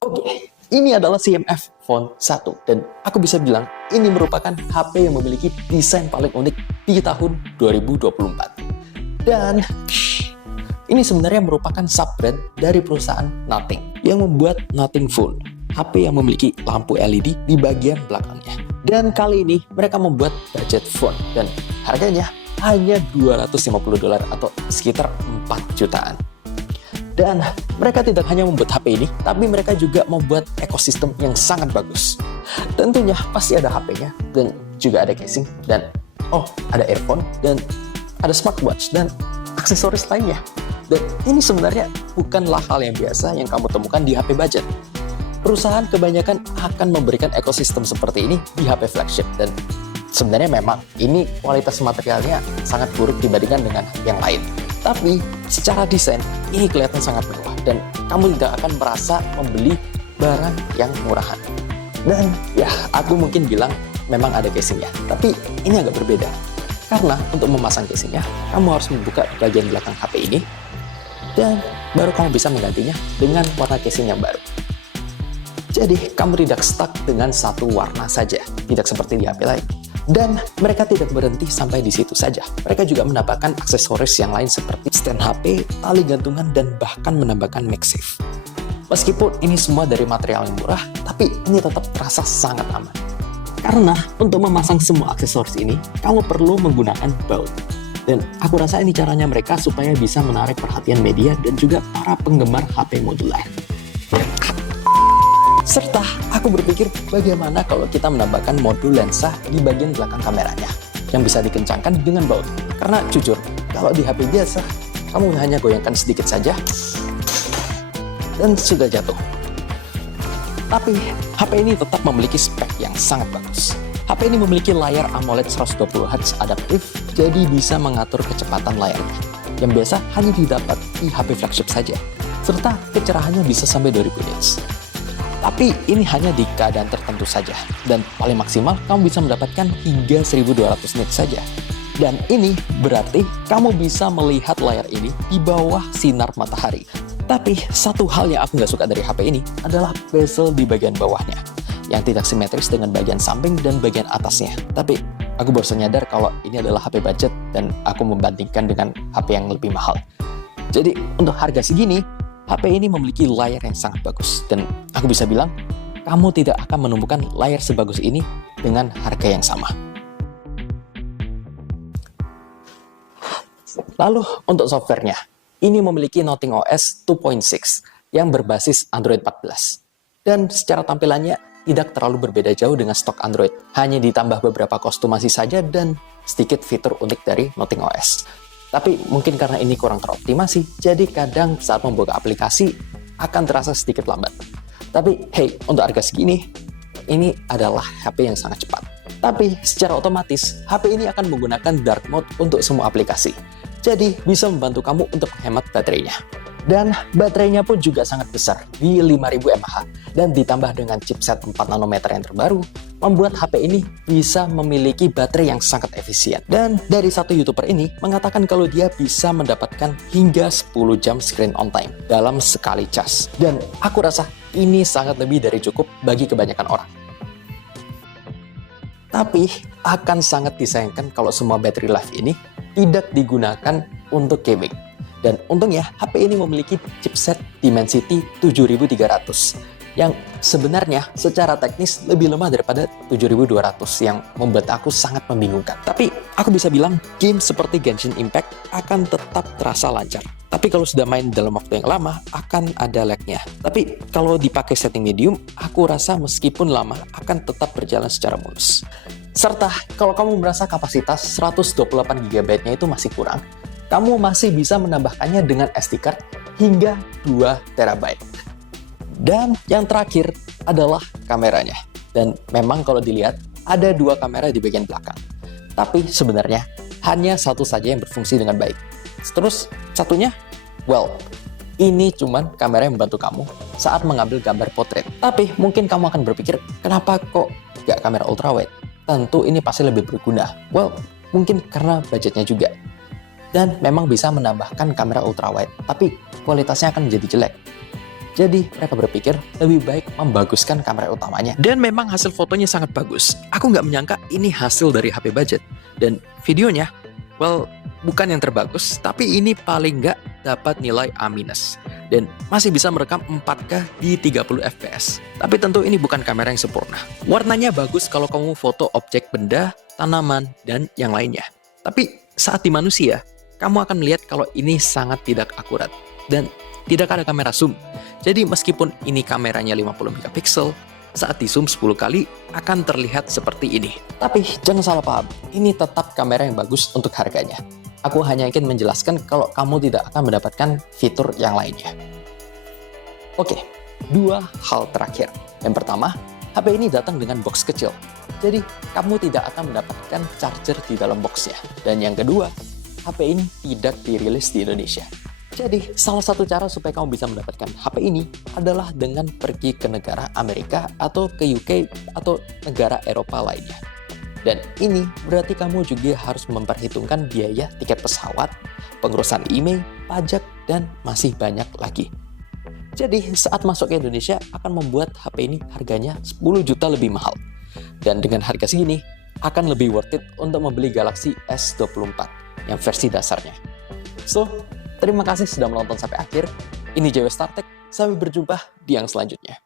Oke, ini adalah CMF Phone 1 dan aku bisa bilang ini merupakan HP yang memiliki desain paling unik di tahun 2024. Dan ini sebenarnya merupakan sub-brand dari perusahaan Nothing yang membuat Nothing Phone, HP yang memiliki lampu LED di bagian belakangnya. Dan kali ini mereka membuat budget phone dan harganya hanya $250 atau sekitar 4 jutaan. Dan mereka tidak hanya membuat HP ini, tapi mereka juga membuat ekosistem yang sangat bagus. Tentunya pasti ada HP-nya, dan juga ada casing, dan ada earphone, dan ada smartwatch, dan aksesoris lainnya. Dan ini sebenarnya bukanlah hal yang biasa yang kamu temukan di HP budget. Perusahaan kebanyakan akan memberikan ekosistem seperti ini di HP flagship, dan sebenarnya memang ini kualitas materialnya sangat buruk dibandingkan dengan yang lain. Tapi secara desain ini kelihatan sangat mewah dan kamu tidak akan merasa membeli barang yang murahan. Dan ya, aku mungkin bilang memang ada casingnya, tapi ini agak berbeda. Karena untuk memasang casingnya, kamu harus membuka bagian belakang HP ini dan baru kamu bisa menggantinya dengan warna casing yang baru. Jadi kamu tidak stuck dengan satu warna saja, tidak seperti di HP lain. Dan mereka tidak berhenti sampai di situ saja. Mereka juga menambahkan aksesoris yang lain seperti stand HP, tali gantungan, dan bahkan menambahkan MagSafe. Meskipun ini semua dari material yang murah, tapi ini tetap terasa sangat aman. Karena untuk memasang semua aksesoris ini, kamu perlu menggunakan baut. Dan aku rasa ini caranya mereka supaya bisa menarik perhatian media dan juga para penggemar HP modular. Serta aku berpikir bagaimana kalau kita menambahkan modul lensa di bagian belakang kameranya yang bisa dikencangkan dengan baut. Karena jujur, kalau di HP biasa, kamu hanya goyangkan sedikit saja dan sudah jatuh. Tapi HP ini tetap memiliki spek yang sangat bagus. HP ini memiliki layar AMOLED 120Hz adaptif, jadi bisa mengatur kecepatan layarnya yang biasa hanya didapat di HP flagship saja. Serta kecerahannya bisa sampai 2000 nits. Tapi ini hanya di keadaan tertentu saja, dan paling maksimal kamu bisa mendapatkan hingga 1200 nits saja. Dan ini berarti kamu bisa melihat layar ini di bawah sinar matahari. Tapi satu hal yang aku nggak suka dari HP ini adalah bezel di bagian bawahnya, yang tidak simetris dengan bagian samping dan bagian atasnya. Tapi aku baru nyadar kalau ini adalah HP budget dan aku membandingkan dengan HP yang lebih mahal. Jadi untuk harga segini, HP ini memiliki layar yang sangat bagus, dan aku bisa bilang, kamu tidak akan menemukan layar sebagus ini dengan harga yang sama. Lalu untuk softwarenya, ini memiliki Nothing OS 2.6 yang berbasis Android 14. Dan secara tampilannya tidak terlalu berbeda jauh dengan stok Android, hanya ditambah beberapa kostumasi saja dan sedikit fitur unik dari Nothing OS. Tapi mungkin karena ini kurang teroptimasi, jadi kadang saat membuka aplikasi akan terasa sedikit lambat. Tapi hey, untuk harga segini, ini adalah HP yang sangat cepat. Tapi secara otomatis, HP ini akan menggunakan dark mode untuk semua aplikasi. Jadi bisa membantu kamu untuk menghemat baterainya. Dan baterainya pun juga sangat besar, di 5000 mAh. Dan ditambah dengan chipset 4 nanometer yang terbaru, membuat HP ini bisa memiliki baterai yang sangat efisien. Dan dari satu YouTuber ini mengatakan kalau dia bisa mendapatkan hingga 10 jam screen on time dalam sekali cas. Dan aku rasa ini sangat lebih dari cukup bagi kebanyakan orang. Tapi akan sangat disayangkan kalau semua battery life ini tidak digunakan untuk gaming. Dan untungnya HP ini memiliki chipset Dimensity 7300 yang sebenarnya secara teknis lebih lemah daripada 7200 yang membuat aku sangat membingungkan. Tapi aku bisa bilang game seperti Genshin Impact akan tetap terasa lancar. Tapi kalau sudah main dalam waktu yang lama akan ada lag-nya. Tapi kalau dipakai setting medium, aku rasa meskipun lama akan tetap berjalan secara mulus. Serta kalau kamu merasa kapasitas 128GB-nya itu masih kurang, kamu masih bisa menambahkannya dengan SD card hingga 2TB. Dan yang terakhir adalah kameranya. Dan memang kalau dilihat, ada 2 kamera di bagian belakang. Tapi sebenarnya hanya satu saja yang berfungsi dengan baik. Terus satunya, ini cuman kamera yang membantu kamu saat mengambil gambar potret. Tapi mungkin kamu akan berpikir, kenapa kok nggak kamera ultrawide? Tentu ini pasti lebih berguna. Mungkin karena budgetnya juga. Dan memang bisa menambahkan kamera ultrawide, tapi kualitasnya akan menjadi jelek. Jadi mereka berpikir lebih baik membaguskan kamera utamanya. Dan memang hasil fotonya sangat bagus. Aku nggak menyangka ini hasil dari HP budget. Dan videonya, well, bukan yang terbagus, tapi ini paling nggak dapat nilai A-. Dan masih bisa merekam 4K di 30 fps. Tapi tentu ini bukan kamera yang sempurna. Warnanya bagus kalau kamu foto objek benda, tanaman, dan yang lainnya. Tapi saat di manusia, kamu akan melihat kalau ini sangat tidak akurat. Dan tidak ada kamera zoom. Jadi meskipun ini kameranya 50 megapiksel, saat di zoom 10 kali akan terlihat seperti ini. Tapi jangan salah paham, ini tetap kamera yang bagus untuk harganya. Aku hanya ingin menjelaskan kalau kamu tidak akan mendapatkan fitur yang lainnya. Oke, 2 hal terakhir. Yang pertama, HP ini datang dengan box kecil. Jadi kamu tidak akan mendapatkan charger di dalam boxnya. Dan yang kedua, HP ini tidak dirilis di Indonesia. Jadi, salah satu cara supaya kamu bisa mendapatkan HP ini adalah dengan pergi ke negara Amerika atau ke UK atau negara Eropa lainnya. Dan ini berarti kamu juga harus memperhitungkan biaya tiket pesawat, pengurusan email, pajak, dan masih banyak lagi. Jadi, saat masuk ke Indonesia akan membuat HP ini harganya 10 juta lebih mahal. Dan dengan harga segini, akan lebih worth it untuk membeli Galaxy S24 yang versi dasarnya. So, terima kasih sudah menonton sampai akhir. Ini JW StarTech. Sampai berjumpa di yang selanjutnya.